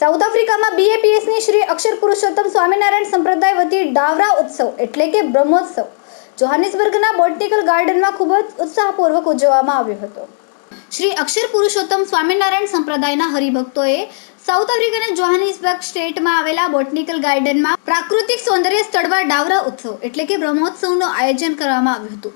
South આફ્રિકામાં બીએપીએસની શ્રી અક્ષર પુરુષોત્તમ સ્વામિનારાયણ સંપ્રદાય વતી ડાવરા ઉત્સવ, એટલે કે બ્રહ્મોત્સવ, જોહાનિસબર્ગના બોટનિકલ ગાર્ડનમાં ખૂબ જ ઉત્સાહપૂર્વક ઉજવવામાં આવ્યો હતો. શ્રી અક્ષર પુરુષોત્તમ સ્વામિનારાયણ સંપ્રદાયના હરિભક્તોએ સાઉથ આફ્રિકાના જોહાનિસબર્ગ સ્ટેટમાં આવેલા બોટનિકલ ગાર્ડનમાં પ્રાકૃતિક સૌંદર્ય સ્થળવા ડાવરા ઉત્સવ, એટલે કે બ્રહ્મોત્સવનું આયોજન કરવામાં આવ્યું હતું.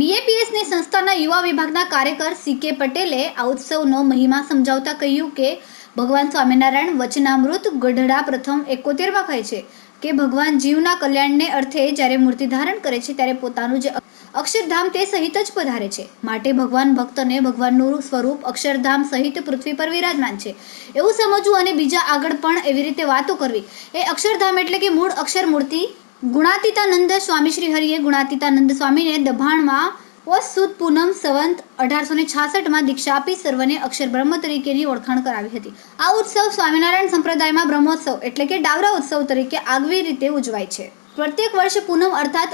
બીએપીએસની સંસ્થાના યુવા વિભાગના કાર્યકર સી કે પટેલે આ ઉત્સવનો મહિમા સમજાવતા કહ્યું કે ભગવાન સ્વામિનારાયણ વચનામૃત ગઢડા પ્રથમ એકોતેરમાં કહે છે કે ભગવાન જીવના કલ્યાણને અર્થે જ્યારે મૂર્તિ ધારણ કરે છે ત્યારે પોતાનું જે અક્ષરધામ તે સહિત જ પધારે છે. માટે ભગવાન ભક્તને ભગવાનનું સ્વરૂપ અક્ષરધામ સહિત પૃથ્વી પર વિરાજમાન છે. એવું સમજવું અને બીજા આગળ પણ એવી રીતે વાતો કરવી. એ અક્ષરધામ એટલે કે મૂળ અક્ષર મૂર્તિ ગુણાતીતાનંદ સ્વામી શ્રી હરિએ ગુણાતીતાનંદ સ્વામીને દભાણમાં વસ સુદ પૂનમ સંવંત અઢારસો ને છાસઠમાં દીક્ષા આપી સર્વને અક્ષર બ્રહ્મ તરીકેની ઓળખાણ કરાવી હતી. આ ઉત્સવ સ્વામિનારાયણ સંપ્રદાયમાં બ્રહ્મોત્સવ એટલે કે ડાવરા ઉત્સવ તરીકે આગવી રીતે ઉજવાય છે. પ્રત્યેક વર્ષે પૂનમ અર્થાત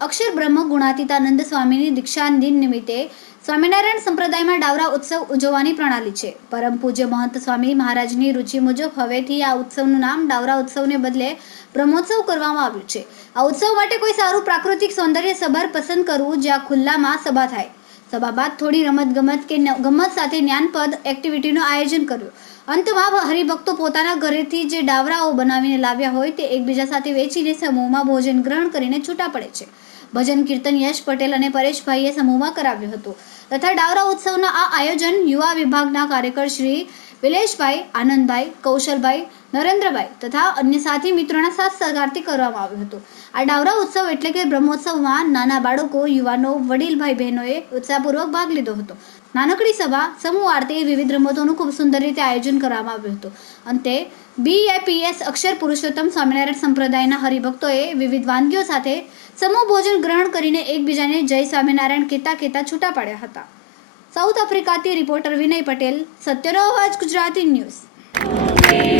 અક્ષર બ્રહ્મ ગુણાતીતાનંદ સ્વામીની દીક્ષા દિન નિમિત્તે સ્વામિનારાયણ સંપ્રદાયમાં ડાવરા ઉત્સવ ઉજવવાની પ્રણાલી છે. પરમ પૂજ્ય મહંત સ્વામી મહારાજની રુચિ મુજબ હવેથી આ ઉત્સવનું નામ ડાવરા ઉત્સવને બદલે બ્રહ્મોત્સવ કરવામાં આવ્યું છે. આ ઉત્સવ માટે કોઈ સારું પ્રાકૃતિક સૌંદર્ય સભર પસંદ કરવું જ્યાં ખુલ્લામાં સભા થાય. સભા બાદ થોડી રમત ગમત કે ગમત સાથે જ્ઞાનપદ એક્ટિવિટીનું આયોજન કર્યું. અંતમાં હરિભક્તો પોતાના ઘરેથી જે ડાવરાઓ બનાવીને લાવ્યા હોય તે એકબીજા સાથે વેચીને સમૂહમાં ભોજન ગ્રહણ કરીને છૂટા પડે છે. ભજન કીર્તન યશ પટેલ અને પરેશભાઈએ સમૂહમાં કરાવ્યું હતું. તથા ડાવરા ઉત્સવના આ આયોજન યુવા વિભાગના કાર્યકર શ્રી વિલેશભાઈ, આનંદભાઈ, કૌશલભાઈ, નરેન્દ્રભાઈ તથા અન્ય સાથી મિત્રોના સાથ સહકારથી કરવામાં આવ્યું હતું. આ ડાવરા ઉત્સવ એટલે કે બ્રહ્મોત્સવમાં નાના બાળકો, યુવાનો વડીલ ભાઈ બહેનોએ ઉત્સાહપૂર્વક ભાગ લીધો હતો. નાનકડી સભા, સમૂહ આરતી, વિવિધ રમતોનું ખૂબ સુંદર રીતે આયોજન કરવામાં આવ્યું હતું. અંતે બીએપીએસ અક્ષર પુરુષોત્તમ સ્વામિનારાયણ સંપ્રદાયના હરિભક્તોએ વિવિધ વાનગીઓ સાથે સમૂહ ભોજન ગ્રહણ કરીને એકબીજાને જય સ્વામિનારાયણ કહેતા કહેતા છૂટા પાડ્યા હતા. સાઉથ આફ્રિકાથી રિપોર્ટર વિનય પટેલ સત્યનો અવાજ ગુજરાતી ન્યૂઝ.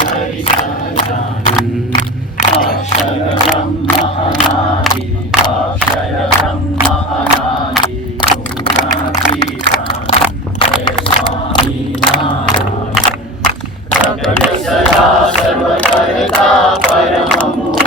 સર્વકર્તા પરમમુ